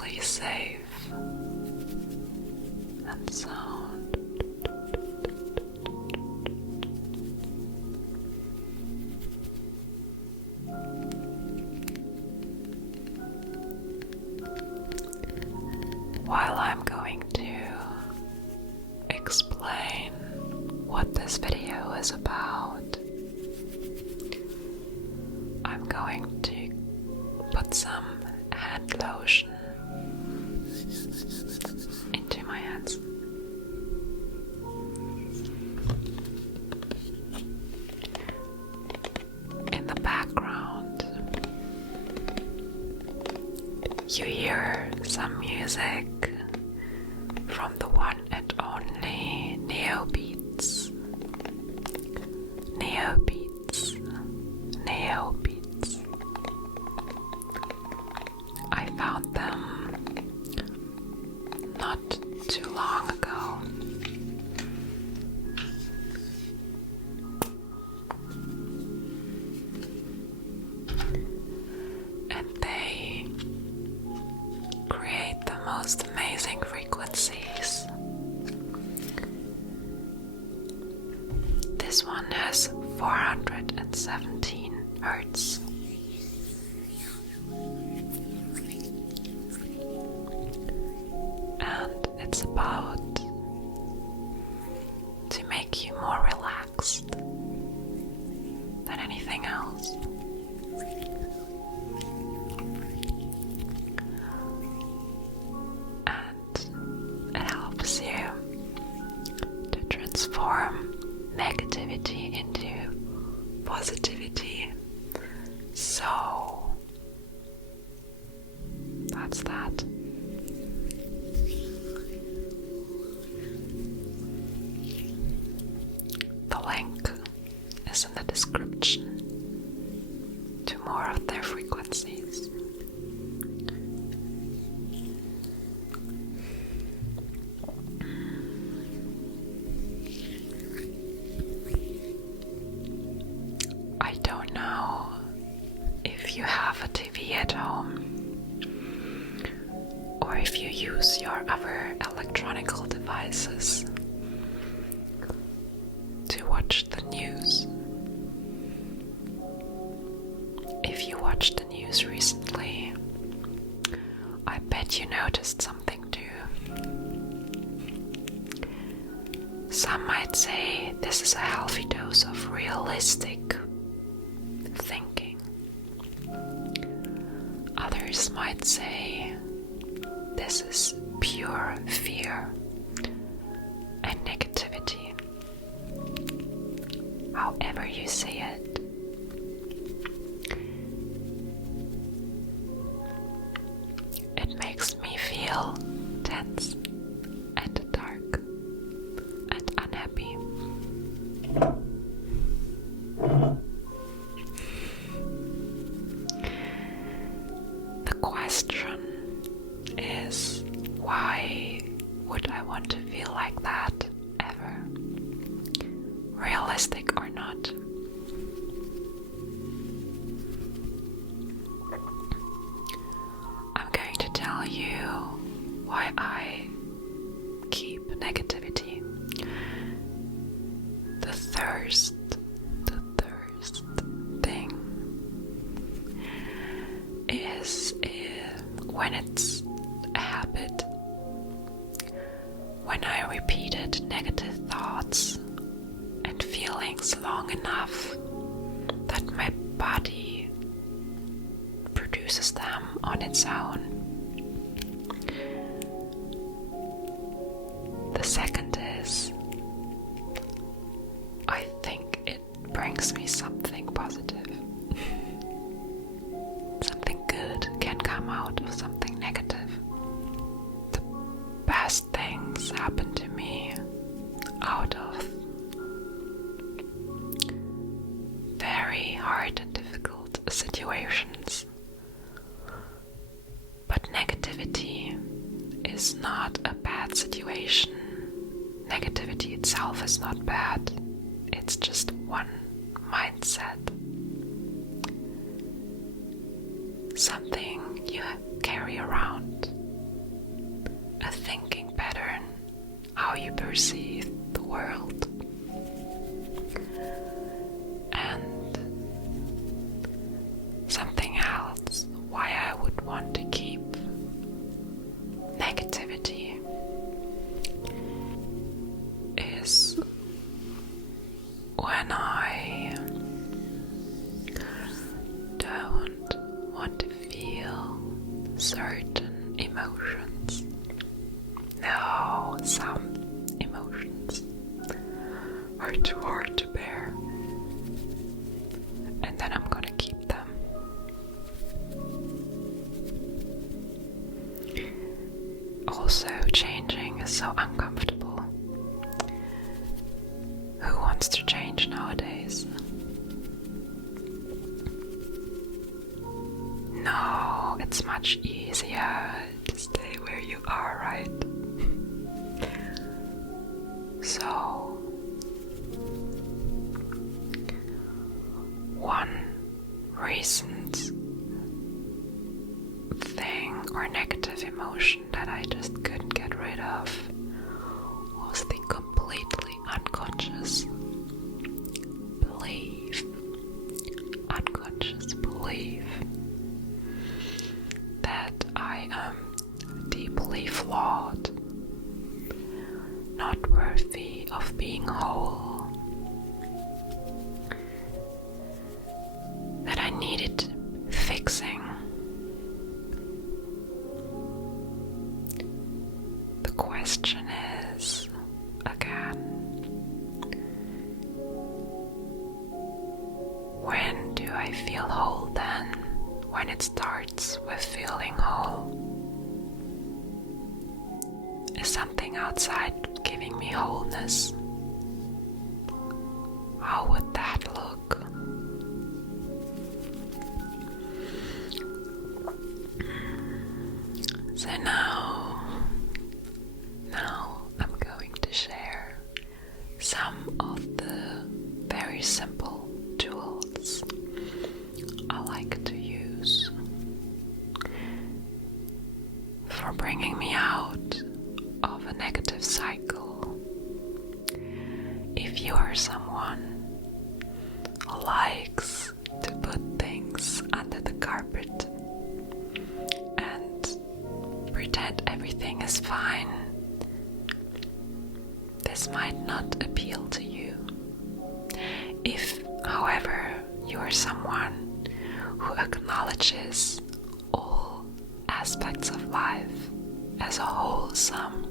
truly safe and sound. While I'm going to explain what this video is about, I'm going to put some hand lotion into my hands. In the background, you hear some music from the one and only NEOBEATS. NEOBEATS. NEOBEATS. I found them not too long ago. And they create the most amazing frequencies. This one has 417 Hertz. And it's about to make you more relaxed than anything else. And it helps you to transform negativity into positivity. So that's that. The link is in the description to more of their frequencies. I don't know if you have a TV at home or if you use your other electronic devices to watch the news. If you watched the news recently, I bet you noticed something too. Some might say this is a healthy dose of realistic thinking. Others might say this is pure fear and negativity. However you say it, it makes me feel tense and dark and unhappy. The question is, why would I want to feel like that ever? Realistic or not? I'm going to tell you why I keep negativity. The thirst thing is when it's a habit. When I repeated negative thoughts and feelings long enough that my body produces them on its own. The second is, I think it brings me something positive. Something good can come out of something negative. The best things happen to me out of very hard and difficult situations. But negativity is not a bad situation. Negativity itself is not bad. It's just one mindset. Something you carry around how you perceive the world. And something else why I would want to keep negativity is when I don't want to feel certain emotions. No, some emotions are too hard to bear, and then I'm gonna keep them. Also, changing is so uncomfortable. Who wants to change nowadays? No, it's much easier to stay where you are, right? So, one recent thing or negative emotion that I just couldn't get rid of was the completely unconscious belief that I am deeply flawed, not worthy of being whole, that I needed fixing. The question is, again, when do I feel whole then? When it starts with feeling whole? Is something outside giving me wholeness? How would that look? So now I'm going to share some of the very simple tools I like to use for bringing me out of a negative cycle. If you are someone who likes to put things under the carpet and pretend everything is fine, this might not appeal to you. If, however, you are someone who acknowledges all aspects of life as a wholesome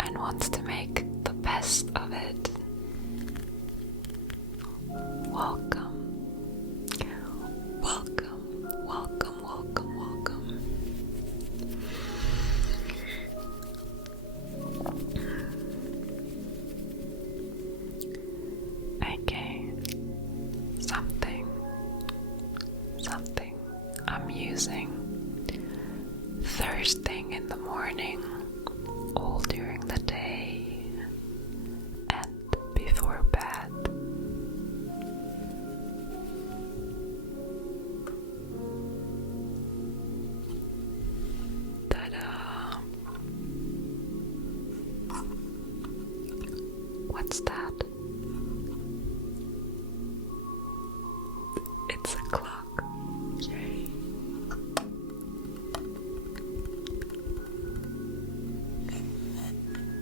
and wants to make the best of it, welcome, welcome, welcome, welcome, welcome. Okay, something I'm using first thing in the morning, all during the day, and before bed. Ta-da! What's that? It's a clock. Yay!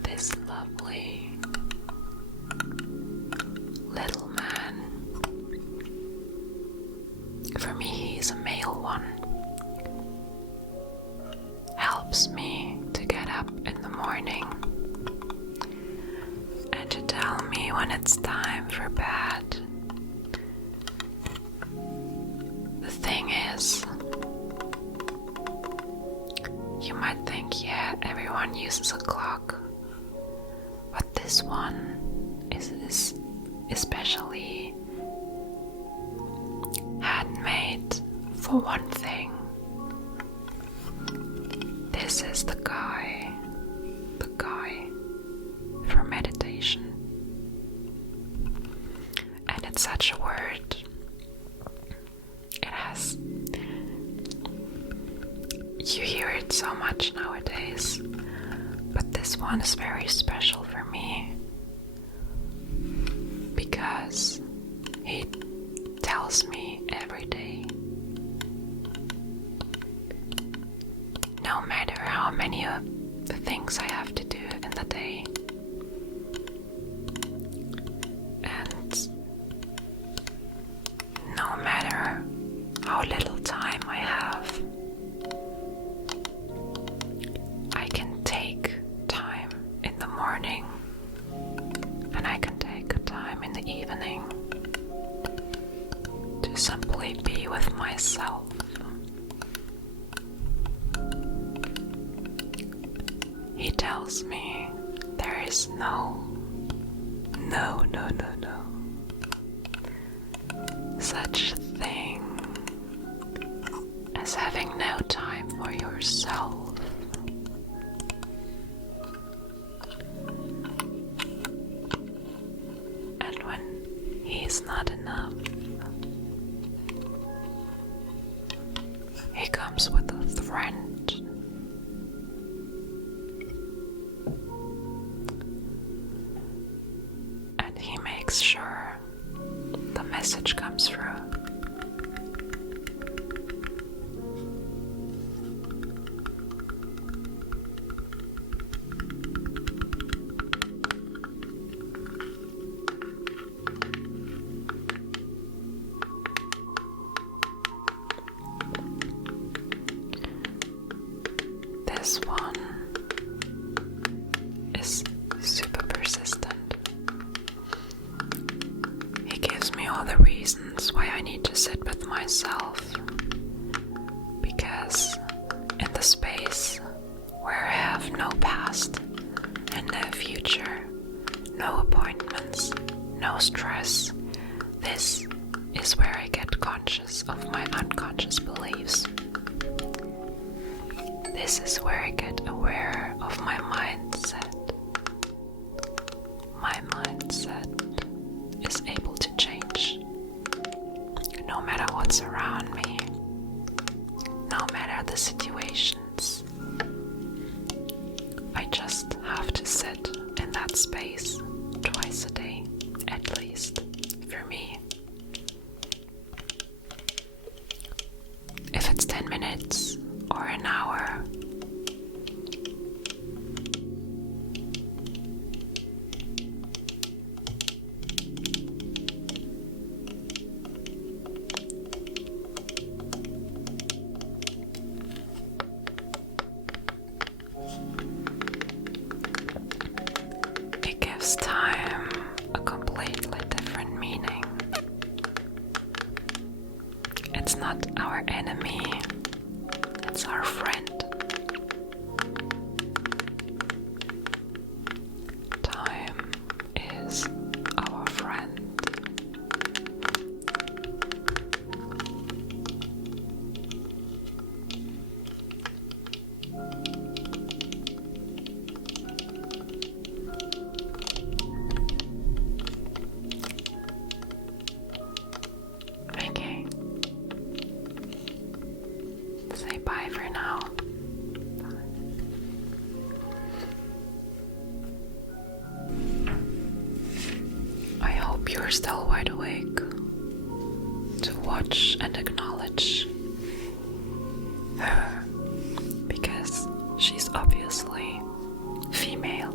This lovely little man, for me he's a male one, helps me to get up in the morning and to tell me when it's time for bed. The thing is, you might think, yeah, everyone uses a clock, but this one is especially handmade for one thing. This is the guy for meditation. And it's such a word. You hear it so much nowadays, but This one is very special for me because he tells me every day, no matter how many of the things I have to do in the day, and no matter how little time I have, I can take time in the morning and I can take time in the evening to simply be with myself. He tells me there is no such thing as having no time for yourself. And when he's not enough, he comes with a friend. And he makes sure the message comes through. This one is super persistent. He gives me all the reasons why I need to sit with myself, because in the space where I have no past and no future, no appointments, no stress, this is where I get conscious of my unconscious beliefs. This is where I get aware of my mindset. My mindset is able to change no matter what's around me, no matter the situations. I just have to sit in that space twice a day, at least, for me. If it's 10 minutes or an hour, it gives time a completely different meaning. It's not our enemy, it's our friend. Time is our friend. Okay. Say bye for now. I hope you're still wide awake to watch and acknowledge her, because she's obviously female.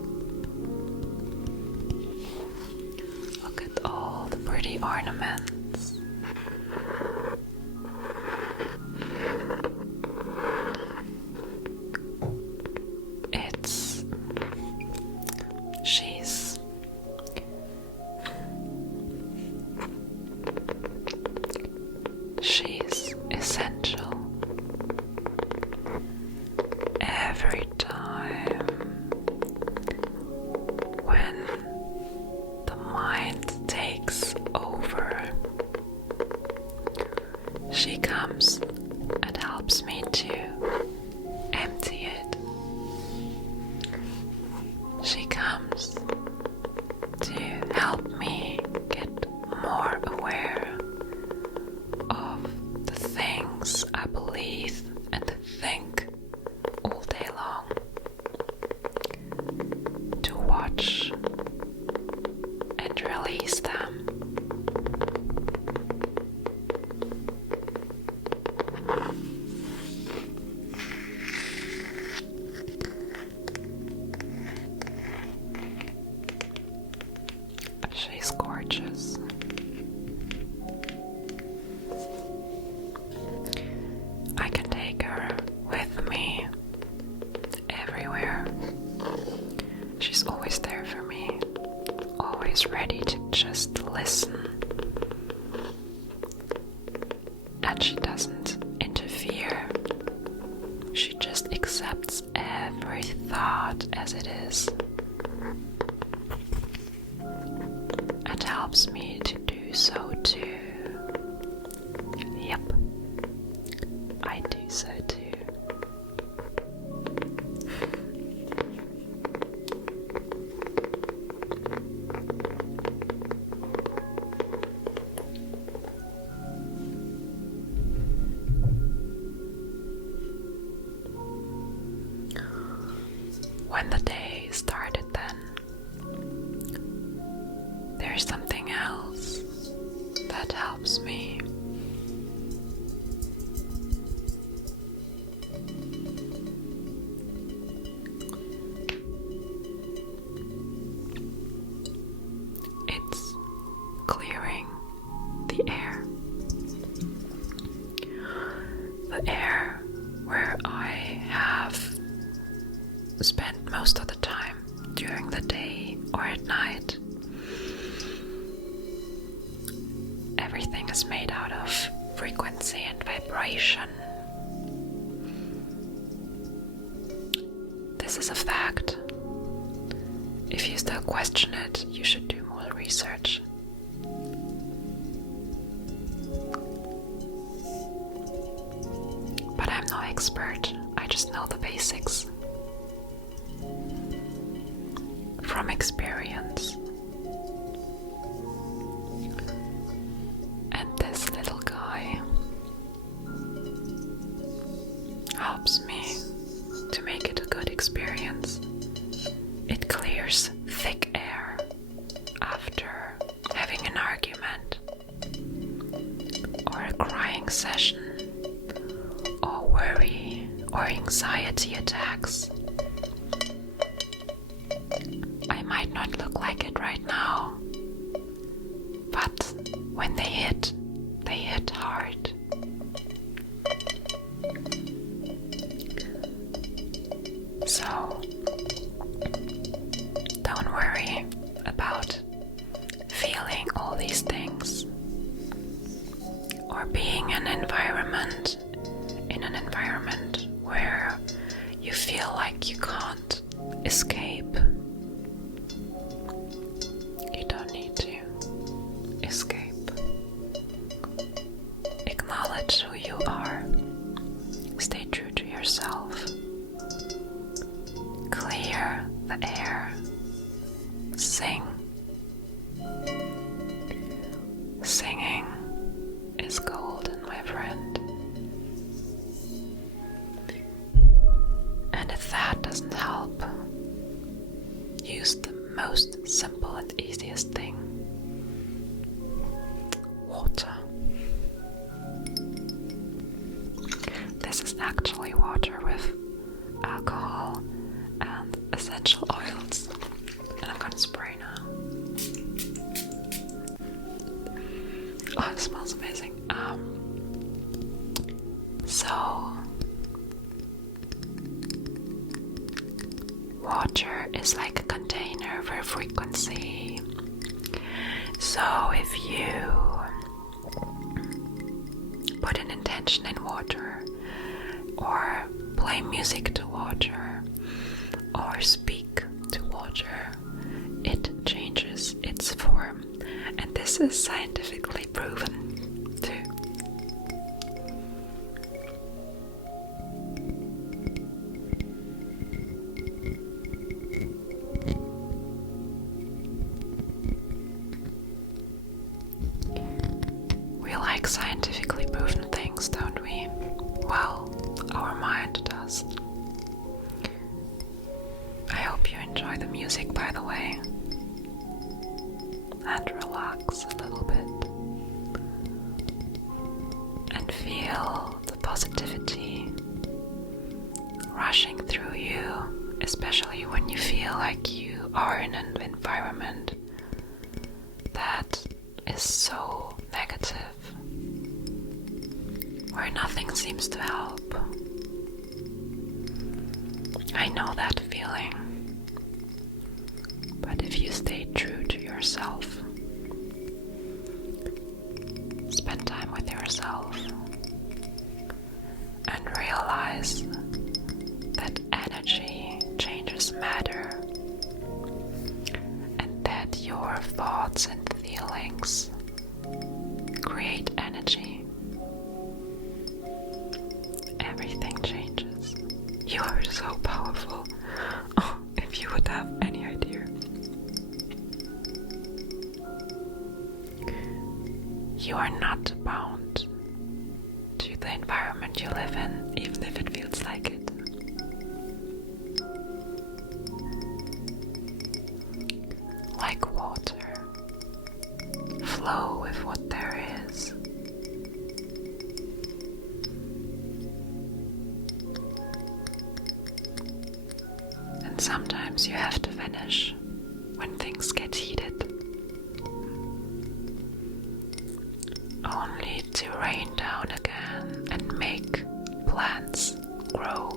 Look at all the pretty ornaments. She's essential. accepts every thought as it is. It helps me to do so too. Yep, I do so too. When the day started then, there's something else that helps me. It's clearing the air. The air where I have spent most of the time during the day or at night. Everything is made out of frequency and vibration. This is a fact. If you still question it, you should do more research. But I'm no expert, I just know the basics. From experience. And this little guy helps me to make it a good experience. It clears thick air after having an argument or a crying session or worry or anxiety attacks. I might not look like it right now, but when they hit hard. So, don't worry about feeling all these things or being in an environment where you feel like you can't escape. You don't need to escape. Acknowledge who you are. Stay true to yourself. Clear the air. Sing. Singing is golden, my friend. And if that doesn't help, use the most simple and easiest thing. Water. This is actually water with alcohol and essential oils. And I'm gonna spray now. Oh, it smells amazing. So water is like a container for frequency. So if you put an intention in water, or play music to water, or speak to water, it changes its form. And this is scientifically proven too. We like scientifically proven things, don't we? Well, our mind does. I hope you enjoy the music, by the way, and relax a little bit and feel the positivity rushing through you, especially when you feel like you are in an environment that is so negative, where nothing seems to help. I know that feeling. But if you stay true to yourself, spend time with yourself, and realize that You are so powerful. Oh, if you would have any idea. You are not bound to the environment you live in, even if it feels like it. Like water, flow with what there is. And sometimes you have to vanish when things get heated, only to rain down again and make plants grow.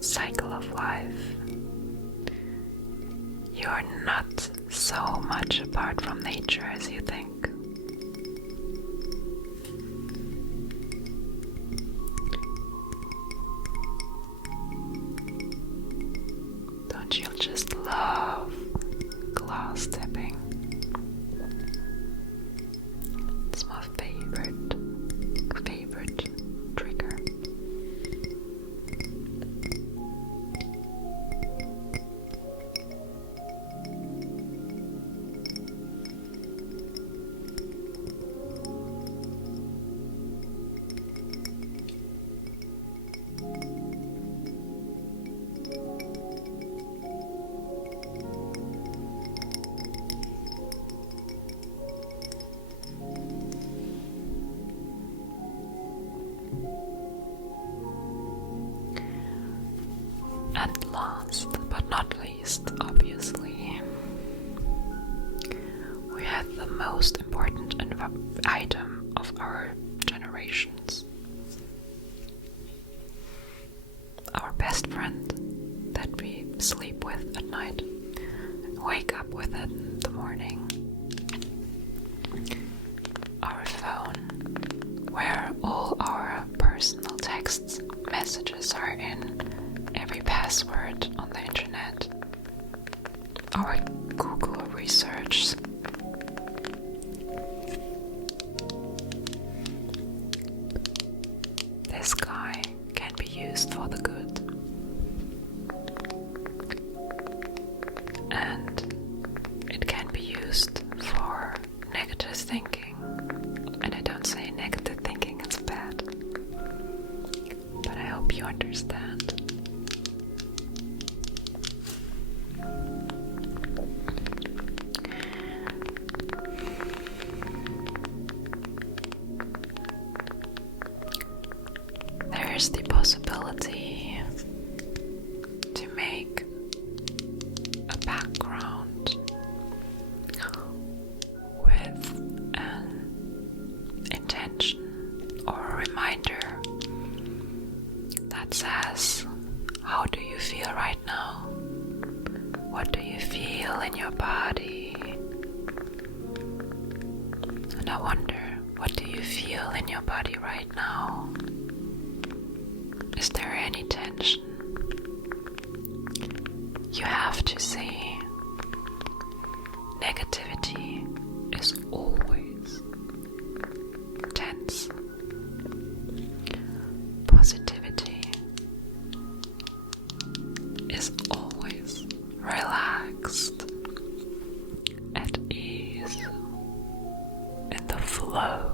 Cycle of life. You are not so much apart from nature as you think. Don't you just love glass tapping? It's my favorite trigger. And last but not least, obviously, we have the most important item of our generations. Our best friend that we sleep with at night and wake up with it in the morning. Our phone, where all our personal texts, messages are in, every password on the internet, our Google research. This guy can be used for the good. And it can be used for negative thinking. And I don't say negative thinking is bad, but I hope you understand. There's the possibility to make a background with an intention or a reminder that says, how do you feel right now? What do you feel in your body? And I wonder, what do you feel in your body right now? Is there any tension? You have to see, negativity is always tense. Positivity is always relaxed, at ease, in the flow.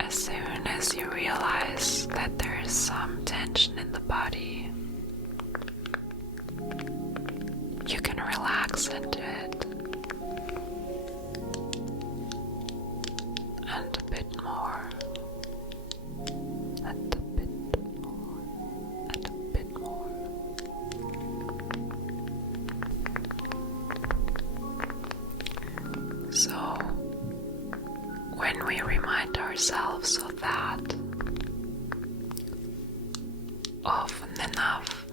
As soon as you realize that there is some tension in the body, you can relax into it, and a bit more, and a bit more, and a bit more. So, when we remind ourselves of that often enough,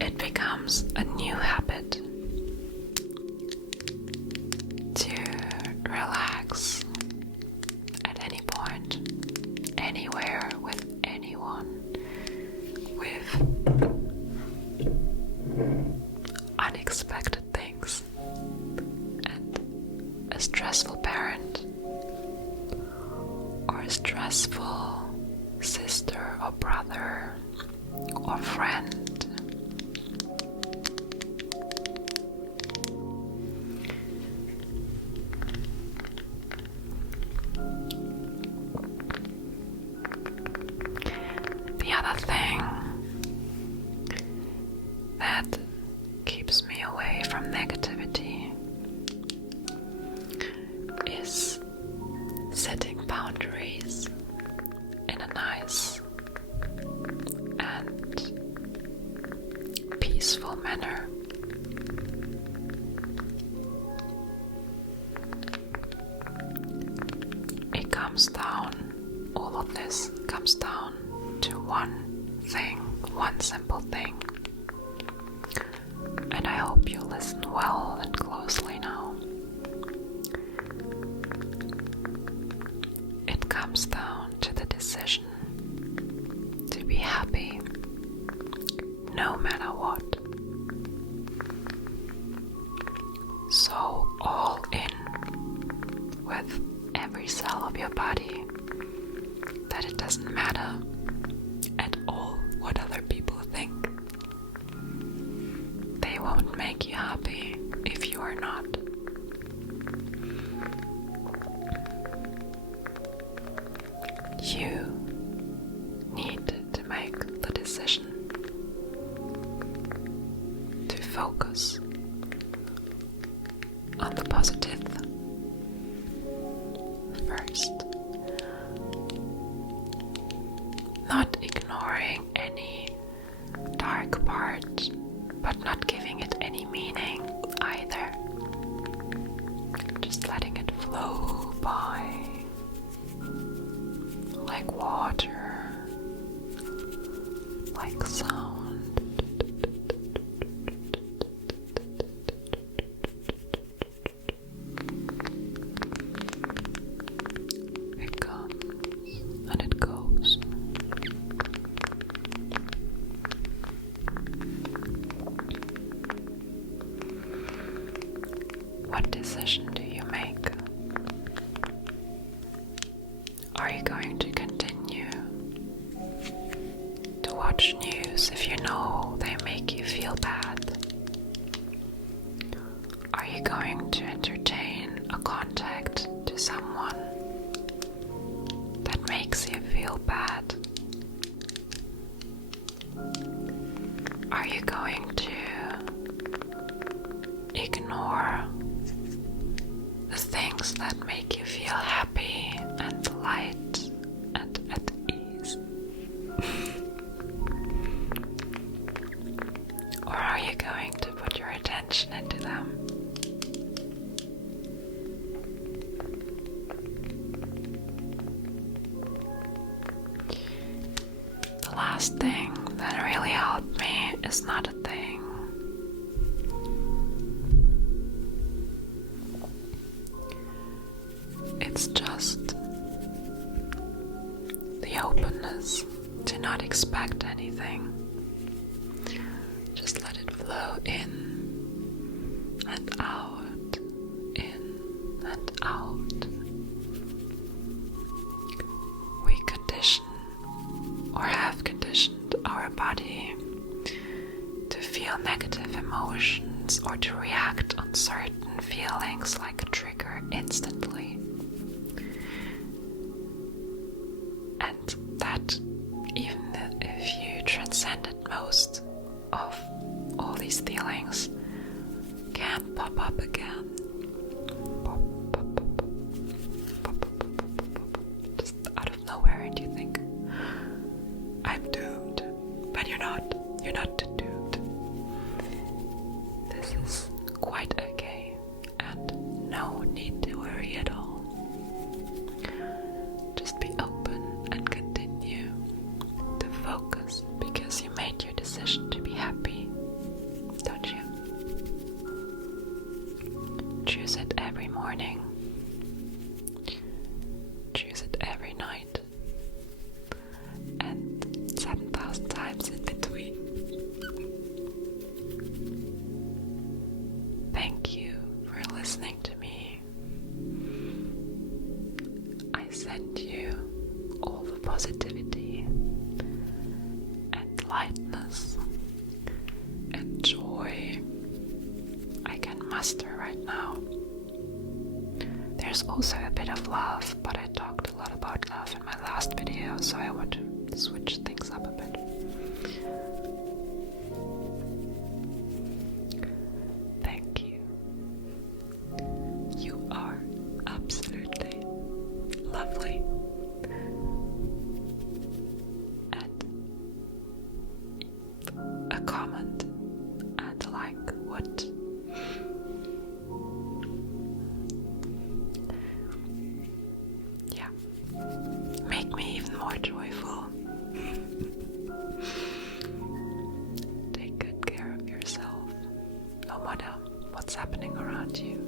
it becomes a new habit to relax at any point, anywhere, with anyone, with unexpected things, and a stressful parent a stressful sister or brother or friend. The other thing that keeps me away from negativity is setting boundaries in a nice and peaceful manner. It comes down, all of this comes down to one thing, one simple thing. And I hope you listen well and closely now. It comes down to the decision to be happy no matter what. So all in with every cell of your body that it doesn't matter at all what other people think. They won't make you happy if you are not. You need to make the decision to focus on the positive first, not ignoring any dark part, but not giving it any meaning either. Just letting it flow by like water, like sound. It comes and it goes. What decision do you make? Are you going to continue to watch news if you know they make you feel bad? Are you going to entertain a contact to someone that makes you feel bad? Are you going to ignore the things that make you feel happy and light and at ease? Or are you going to put your attention into them? The last thing that really helped me is not a thing. It's just the openness to not expect anything. Just let it flow in and out, in and out. We condition or have conditioned our body to feel negative emotions or to react on certain feelings like a trigger instantly. And that, even if you transcended most of all these feelings, can pop up again. Pop, pop, pop, pop, pop, pop, pop, pop, pop, just out of nowhere, and you think, I'm doomed. But you're not. You're not doomed. This is quite okay, and no need to worry at all. Just be open and continue to focus, because you made your decision to be happy, don't you? Choose it every morning. Choose it every night. And 7,000 times in between. Thank you for listening to me. I send you positivity and lightness and joy I can muster right now. There's also a bit of love, but I talked a lot about love in my last video, so I want to switch things up a bit. Thank you. You are absolutely lovely. And a comment and a like would make me even more joyful. Take good care of yourself, no matter what's happening around you.